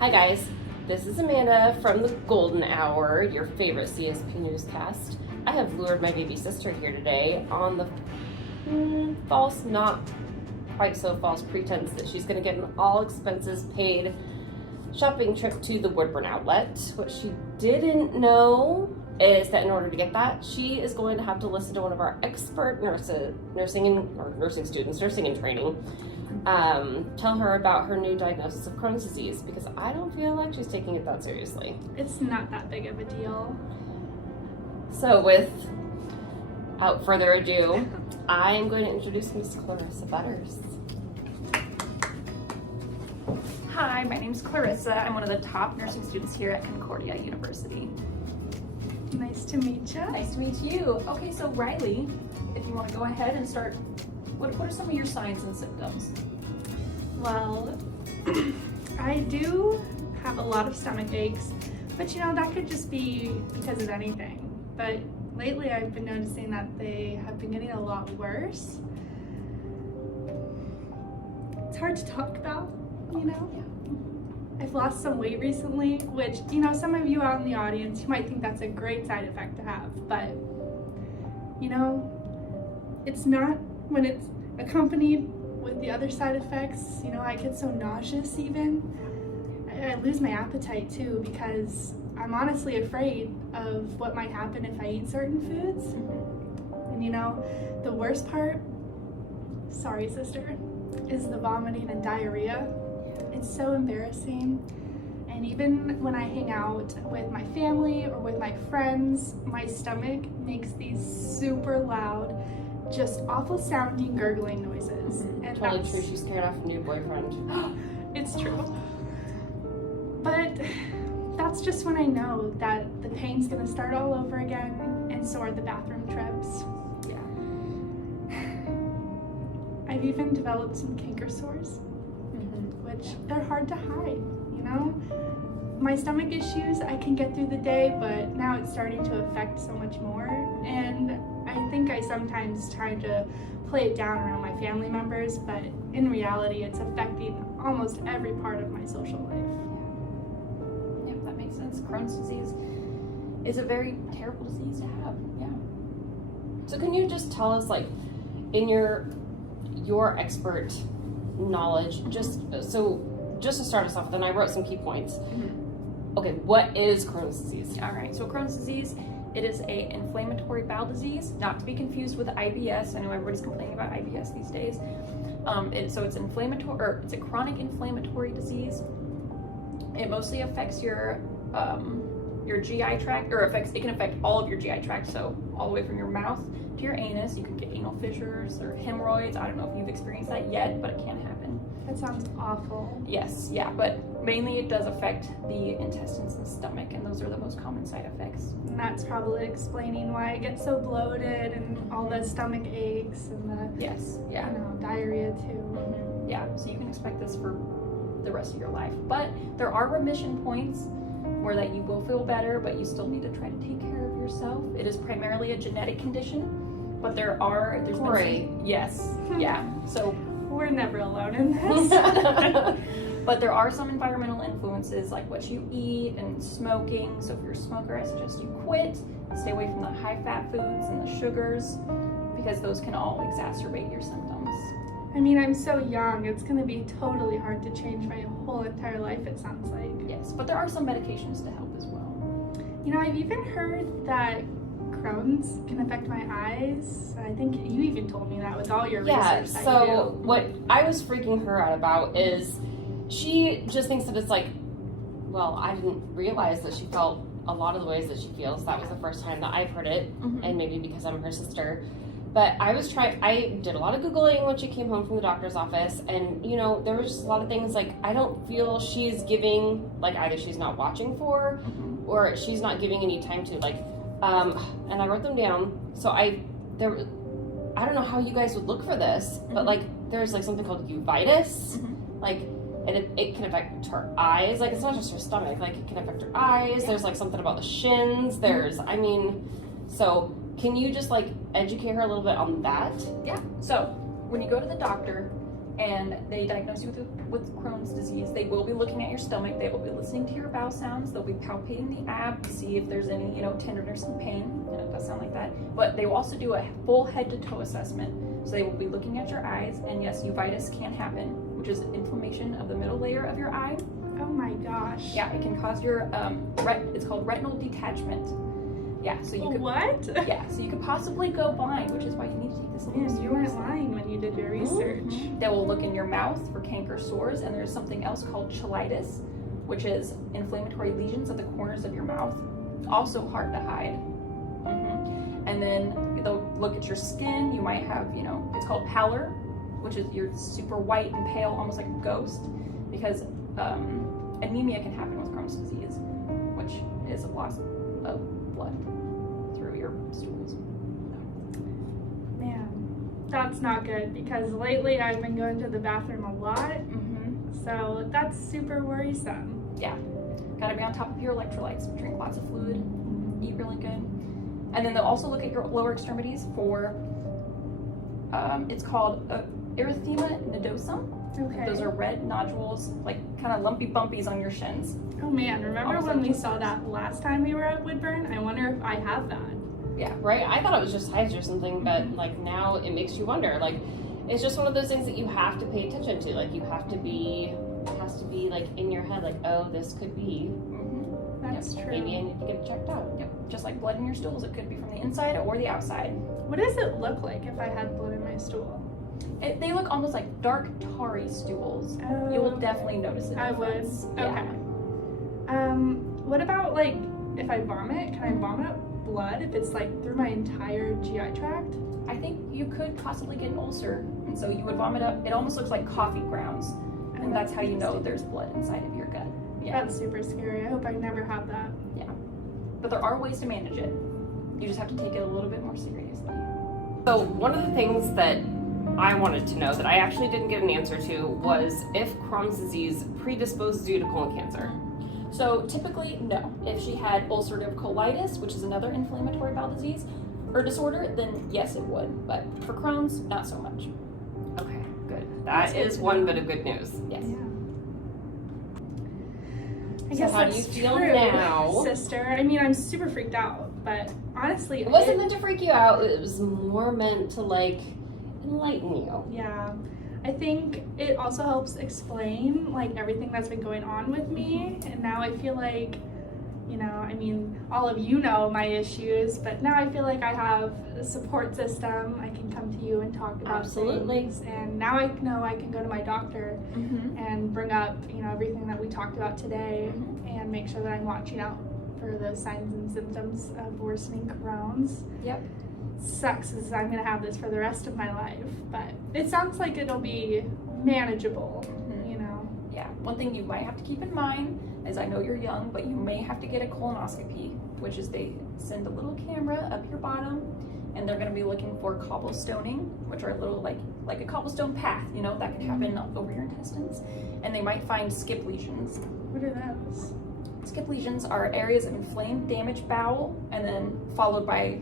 Hi guys, this is Amanda from the Golden Hour, your favorite CSP newscast. I have lured my baby sister here today on the false, not quite so false pretense that she's going to get an all expenses paid shopping trip to the Woodburn outlet. What she didn't know is that in order to get that, she is going to have to listen to one of our expert nursing in training, tell her about her new diagnosis of Crohn's disease, because I don't feel like she's taking it that seriously. It's not that big of a deal. So without further ado, I am going to introduce Miss Clarissa Butters. Hi, my name's Clarissa. I'm one of the top nursing students here at Concordia University. Nice to meet you. Nice to meet you. Okay, so Riley, if you want to go ahead and start, what are some of your signs and symptoms? Well, I do have a lot of stomach aches, but you know, that could just be because of anything. But lately I've been noticing that they have been getting a lot worse. It's hard to talk about, you know? Yeah. I've lost some weight recently, which, you know, some of you out in the audience, you might think that's a great side effect to have, but, you know, it's not when it's accompanied with the other side effects. You know, I get so nauseous even. I lose my appetite too, because I'm honestly afraid of what might happen if I eat certain foods. And you know, the worst part, sorry sister, is the vomiting and diarrhea. It's so embarrassing. And even when I hang out with my family or with my friends, my stomach makes these super loud, just awful sounding gurgling noises. And Totally true, she's scared off a new boyfriend. It's true. But that's just when I know that the pain's gonna start all over again, and so are the bathroom trips. Yeah. I've even developed some canker sores, which they're hard to hide, you know? My stomach issues, I can get through the day, but now it's starting to affect so much more. And I think I sometimes try to play it down around my family members, but in reality, it's affecting almost every part of my social life. Yeah, that makes sense. Crohn's disease is a very terrible disease to have. Yeah. So can you just tell us, like, in your expert knowledge, just to start us off, then I wrote some key points. Okay, what is Crohn's disease? All right, so Crohn's disease, it is a inflammatory bowel disease, not to be confused with IBS. I know everybody's complaining about IBS these days. So it's inflammatory, or it's a chronic inflammatory disease. It mostly affects your GI tract, or it can affect all of your GI tract, so all the way from your mouth to your anus. You can get anal fissures or hemorrhoids. I don't know if you've experienced that yet, but it can happen. That sounds awful. Yes, yeah, but mainly it does affect the intestines and stomach, and those are the most common side effects. And that's probably explaining why I get so bloated and all the stomach aches and the Yes, yeah. you know, diarrhea too. Yeah, so you can expect this for the rest of your life. But there are remission points where that you will feel better, but you still need to try to take care of yourself. It is primarily a genetic condition, but there's Great. Yes, yeah. So We're never alone in this. but there are some environmental influences like what you eat and smoking. So if you're a smoker, I suggest you quit. Stay away from the high-fat foods and the sugars, because those can all exacerbate your symptoms. I mean, I'm so young, it's gonna be totally hard to change my whole entire life, it sounds like. Yes, but there are some medications to help as well. You know, I've even heard that Crohn's can affect my eyes. I think you even told me that with all your Yeah, research that so you do. what I was freaking her out about is she just thinks that it's like, well, I didn't realize that she felt a lot of the ways that she feels. That was the first time that I've heard it, and maybe because I'm her sister. But I did a lot of Googling when she came home from the doctor's office, and you know, there was just a lot of things like, I don't feel she's giving, like, either she's not watching for, or she's not giving any time to, like, and I wrote them down. So I don't know how you guys would look for this, but like, there's like something called uveitis, like, and it can affect her eyes. Like, it's not just her stomach, like it can affect her eyes. There's like something about the shins. So can you just like educate her a little bit on that? Yeah, so when you go to the doctor and they diagnose you with Crohn's disease, they will be looking at your stomach, they will be listening to your bowel sounds, they'll be palpating the ab to see if there's any, tenderness and pain, and it does sound like that. But they will also do a full head to toe assessment. So they will be looking at your eyes, and yes, uveitis can happen, which is inflammation of the middle layer of your eye. Oh my gosh. Yeah, it can cause your, it's called retinal detachment. Yeah, so you could. What? Yeah, so you could possibly go blind, which is why you need to take this a little Man, you weren't seriously. lying when you did your research. They will look in your mouth for canker sores, and there's something else called cheilitis, which is inflammatory lesions at the corners of your mouth. Also hard to hide. And then they'll look at your skin. You might have, it's called pallor, which is you're super white and pale, almost like a ghost, because anemia can happen with Crohn's disease, which is a loss of blood through your stools. Man, that's not good because lately I've been going to the bathroom a lot, so that's super worrisome. Yeah, gotta be on top of your electrolytes, drink lots of fluid, eat really good. And then they'll also look at your lower extremities for, it's called erythema nodosum. Okay. Those are red nodules, like kind of lumpy bumpies on your shins. Oh man, remember Almost when like we saw whiskers. that last time we were at Woodburn? I wonder if I have that. Yeah. Right? I thought it was just hives or something, but like now it makes you wonder. Like it's just one of those things that you have to pay attention to. Like you have to be, it has to be like in your head, like, oh, this could be, That's true. maybe I need to get it checked out. Yep. Just like blood in your stools, it could be from the inside or the outside. What does it look like if I had blood in my stool? They look almost like dark tarry stools. Oh, You will definitely notice a I would. difference. Yeah. Okay. What about like if I vomit? Can I vomit blood if it's like through my entire GI tract? I think you could possibly get an ulcer, and so you would vomit up. It almost looks like coffee grounds, and that's how you know there's blood inside of your gut. Yeah. That's super scary. I hope I never have that. But there are ways to manage it. You just have to take it a little bit more seriously. So one of the things that I wanted to know that I actually didn't get an answer to was if Crohn's disease predisposes you to colon cancer. So typically, no. If she had ulcerative colitis, which is another inflammatory bowel disease or disorder, then yes, it would. But for Crohn's, not so much. Okay, good. That's That good is to one know. bit of good news. Yes. Yeah. I So guess how do that's you feel true, now? sister? I mean, I'm super freaked out, but honestly, It wasn't meant to freak you out. It was more meant to like enlighten you. Yeah, I think it also helps explain like everything that's been going on with me, and now I feel like, I mean, all of you know my issues, but now I feel like I have a support system. I can come to you and talk about Absolutely. things, and now I know I can go to my doctor Mm-hmm. and bring up, everything that we talked about today, and make sure that I'm watching out for the signs and symptoms of worsening Crohn's. Yep. Sucks is I'm gonna have this for the rest of my life, but it sounds like it'll be manageable, Yeah. One thing you might have to keep in mind is I know you're young, but you may have to get a colonoscopy, which is they send a little camera up your bottom, and they're going to be looking for cobblestoning, which are a little like a cobblestone path, that can happen over your intestines, and they might find skip lesions. What are those? Skip lesions are areas of inflamed, damaged bowel, and then followed by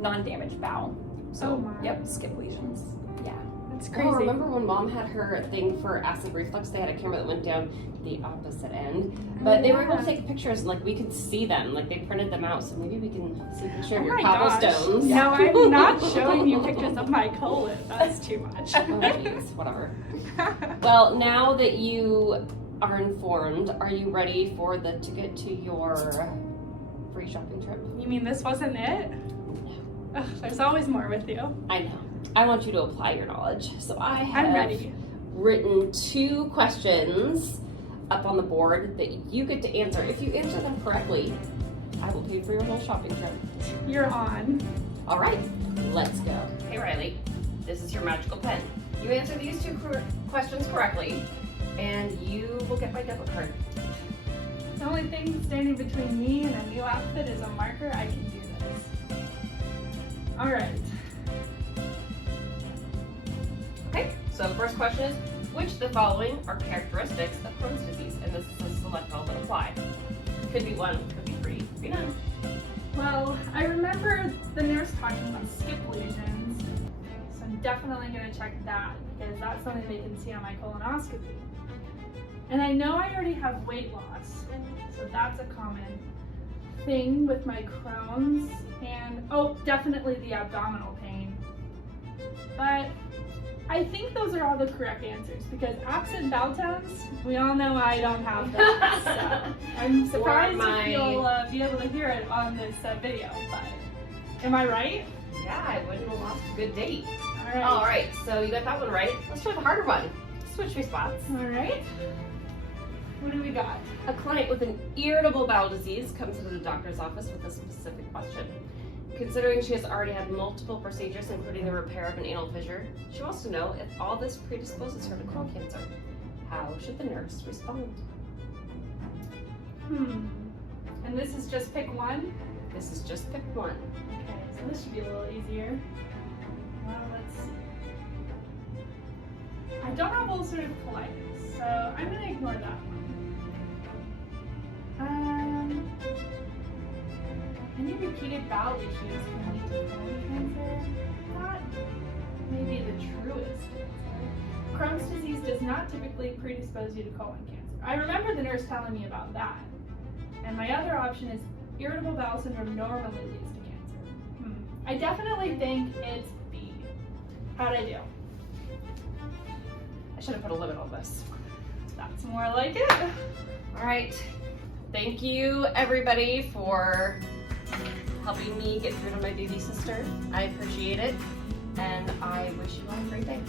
non-damaged bowel. So, Oh my. yep, skip lesions. Yeah. That's Oh, crazy. remember when Mom had her thing for acid reflux? They had a camera that went down the opposite end, but they were able to take pictures and like we could see them. Like they printed them out, so maybe we can see a picture of Oh your my gosh. cobblestones. No, I'm not showing you pictures of my colon. That's too much. Oh, jeez, whatever. Well, now that you are informed, are you ready for the ticket to your free shopping trip? You mean this wasn't it? Ugh, there's always more with you. I know. I want you to apply your knowledge. So I have I'm ready. written 2 questions up on the board that you get to answer. If you answer them correctly, I will pay for your whole shopping trip. You're on. All right, let's go. Hey Riley, this is your magical pen. You answer these 2 questions correctly, and you will get my debit card. The only thing standing between me and a new outfit is a marker. I can do this. All right. Okay, so the first question is, which of the following are characteristics of Crohn's disease? And this is a select all but apply. Could be 1, could be 3, could be none. Well, I remember the nurse talking about skip lesions. Some definitely going to check that because that's something they can see on my colonoscopy. And I know I already have weight loss, so that's a common thing with my Crohn's, and oh, definitely the abdominal pain. But I think those are all the correct answers because absent bowel tones, we all know I don't have that. So I'm surprised if you'll be able to hear it on this video. But am I right? Yeah, I wouldn't have lost a good date. All right. All right, so you got that one right. Let's try the harder one. Switch response. All right. What do we got? A client with an irritable bowel disease comes into the doctor's office with a specific question. Considering she has already had multiple procedures, including the repair of an anal fissure, she wants to know if all this predisposes her to colon cancer. How should the nurse respond? And this is just pick one? This is just pick one. Okay, so this should be a little easier. Well, let's see. I don't have ulcerative colitis, so I'm going to ignore that one. Any repeated bowel issues can lead to colon cancer? Not maybe the truest answer. Crohn's disease does not typically predispose you to colon cancer. I remember the nurse telling me about that. And my other option is irritable bowel syndrome normally leads to cancer. I definitely think it's B. How'd I do? I should have put a limit on this. That's more like it. All right. Thank you, everybody, for helping me get through to my baby sister. I appreciate it, and I wish you all a great day.